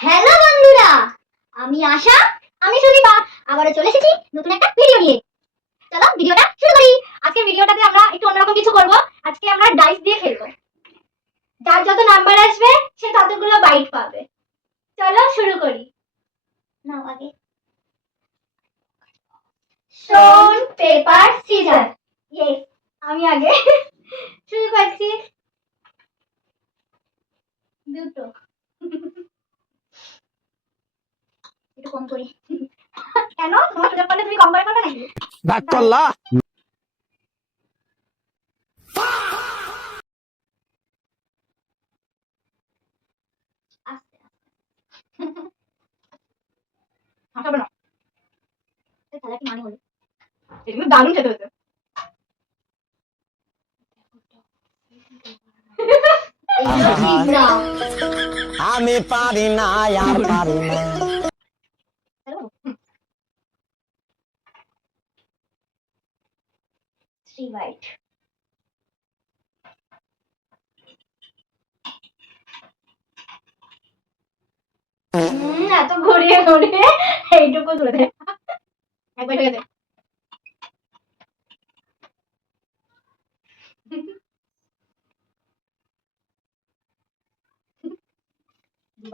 Hello বন্ধুরা, আমি আশা, আমি সুদীপা আবারও চলে এসেছি নতুন একটা ভিডিও নিয়ে। চলো ভিডিওটা শুরু করি। আজকের ভিডিওটাতে আমরা একটু অন্যরকম কিছু করব। আজকে আমরা ডাইস দিয়ে খেলবো। যার যত নাম্বার আসবে সে ততগুলো বাইট পাবে। চলো শুরু করি। নাও আগে স্টোন পেপার সিজার। ইয়েস, আমি আগে শুরু করছি। দুটো একটু কম করি। কেন তোমার সুযোগ পালে তুমি কম করে পাবে নাকি? ব্যাক করলা আস্তে আস্তে হাসাবে না। এই খেলা কি মানে হলো? এটা কিন্তু দারুণ খেতে হয়েছে। আমি পারি না আর পারি না। Three white. এত ঘুরিয়ে ঘুরিয়ে এইটুকু তুলে দেয়। একবার হয়ে গেছে।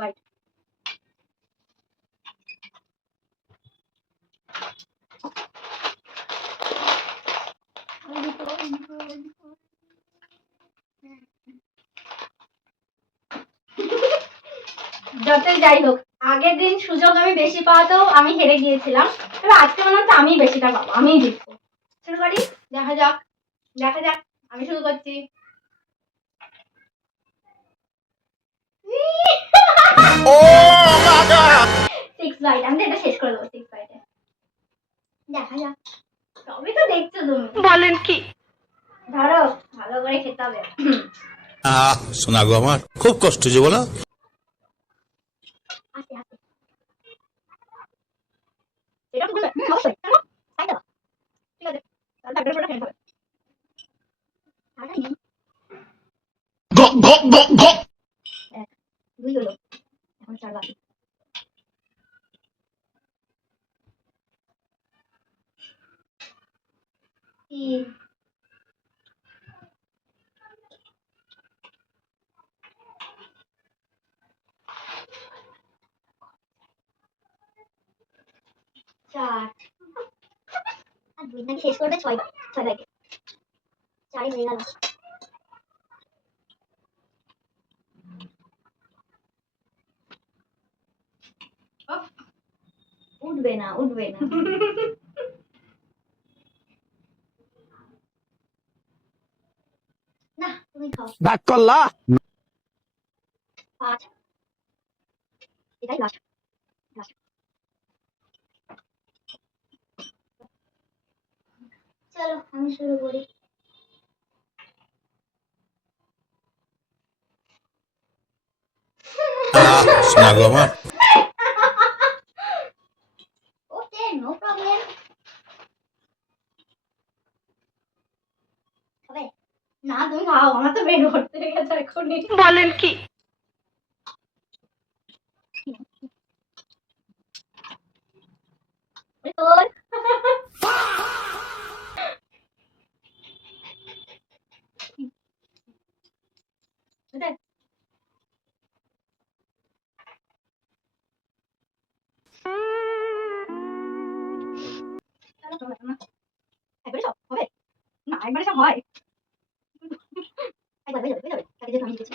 white. যতই যাই হোক, আগের দিন সুযোগ আমি বেশি পাওয়াতেও আমি হেরে গিয়েছিলাম। তবে আজকে মনে হচ্ছে আমি বেশিটা পাবো, আমিই জিতবো। শুরু করি, দেখা যাক দেখা যাক। আমি শুরু করছি। সিক্স বাইট, আমি তো এটা শেষ করে দেবো সিক্স বাইটে। দেখা যাক। সবই তো দেখছো তুমি, বলেন কি? ধরো ভালো করে খেতে হবে। শোনা গো আমার খুব কষ্ট যে বলো। আস্তে আস্তে এটা তো অবশ্যই কেন তাই তো ঠিক আছে, তাহলে একটা করে খেতে হবে। তাড়াতাড়ি নেই। এক, দুই হলো, এখন চার বাকি। তিন, চার, আর দুই নাকি শেষ করবে ছয়, ছয় বাকি। চারই হয়ে গেল। উঠবে না উঠবে না। না তুমি খাও। ব্যাক করলা পাঁচ, এটাই লাস্ট লাস্ট। চলো আমি শুরু করি। শোনা গো আমার ওকে নো প্রবলেম। খাবে না তুমি খাও, আমার তো পেট ভর্তি হয়ে গেছে এখনই। বলেন কি? তোর একবারে সব হবে না, একবারে সব হয়। একবার হয়ে যাবে হয়ে যাবে, তাকে যেহেতু আমি দিয়েছি।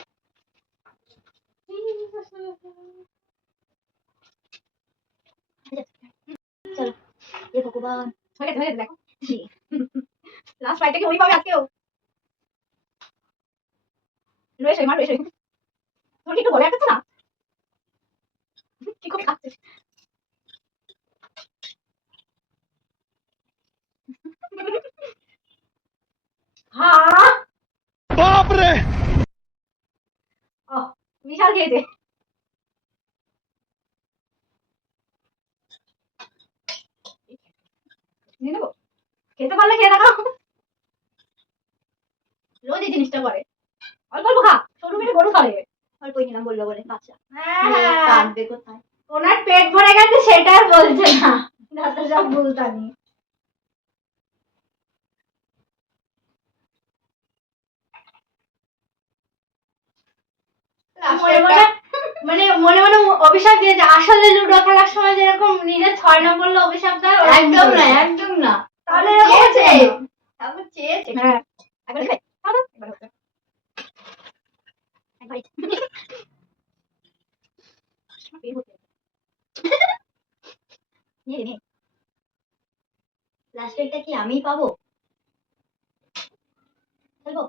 চলো এ ভগবান, হয়ে গেছে হয়ে গেছে, দেখো লাস্ট ফাইটটা কি উনি পাবে আজকেও? রয়েছে মার রয়েছে, তোমার কি একটু বলে রাখতে না কি খুব খাচ্ছে। হ্যাঁ বাপ রে। ও বিশাল খেয়েছে। নিয়ে নেবো, খেতে পারলে খেয়ে দেখো। রোজ এই জিনিসটা করে, অল্প অল্প খা, সরু পেটে গরু খাবে। অল্পই নিলাম বললো বলে বাচ্চা হ্যাঁ কাঁদবে কোথায়। ওনার পেট ভরে গেছে সেটা আর বলছে না, যত সব ভুলতানি। মনে মনে মানে মনে মনে অভিশাপ দিয়েছে, আসলে লুডো খেলার সময় যেরকম নিজের 6 নম্বর বললে অভিশাপ দেয় ওরকম একদম না, বলছে। একদম না। তাহলে এরকম হচ্ছে চেয়েছে, কেন? তারপর চেয়েছে। হ্যাঁ একবার দেবে? খাও, একবার হচ্ছে। একবারই। বের হতে হবে। নে রে, নে। লাস্টেরটা কি আমিই পাবো? খেলবো?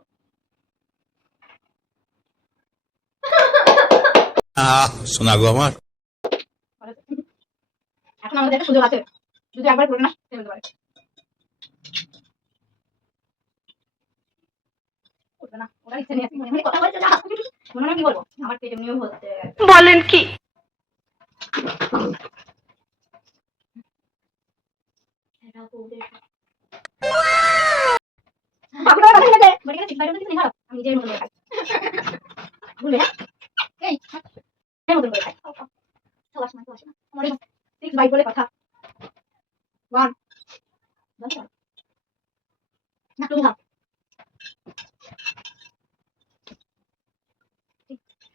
শোনা গো আমার এখন আমাদের একটা সুযোগ আছে, যদি একবার করে না ফেলতে পারে। করবে না, ওরা ইচ্ছে নিয়ে মনে মনে কথা বলছে না। মনে মনে কি বলবো, আমার পেট এমনিও ভর্তি হয়ে গেছে। বলেন কি? এটা ওদের বাবুরা কথা বলে বলে গেছে বাইরে থেকে খারাপ। আমি নিজের মতো করে খাই। ভুলবে না? এই, নিজের মতো করে খাই। খাও, খাও। খাও, আসে না, খাও, আসে না। আমার এই 6 বাই বলে কথা। 1 দরকার। না, তুমি খাও।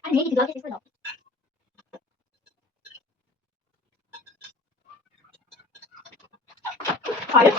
আরে নেই কিছু, জল খেয়ে শেষ করে দাও। 5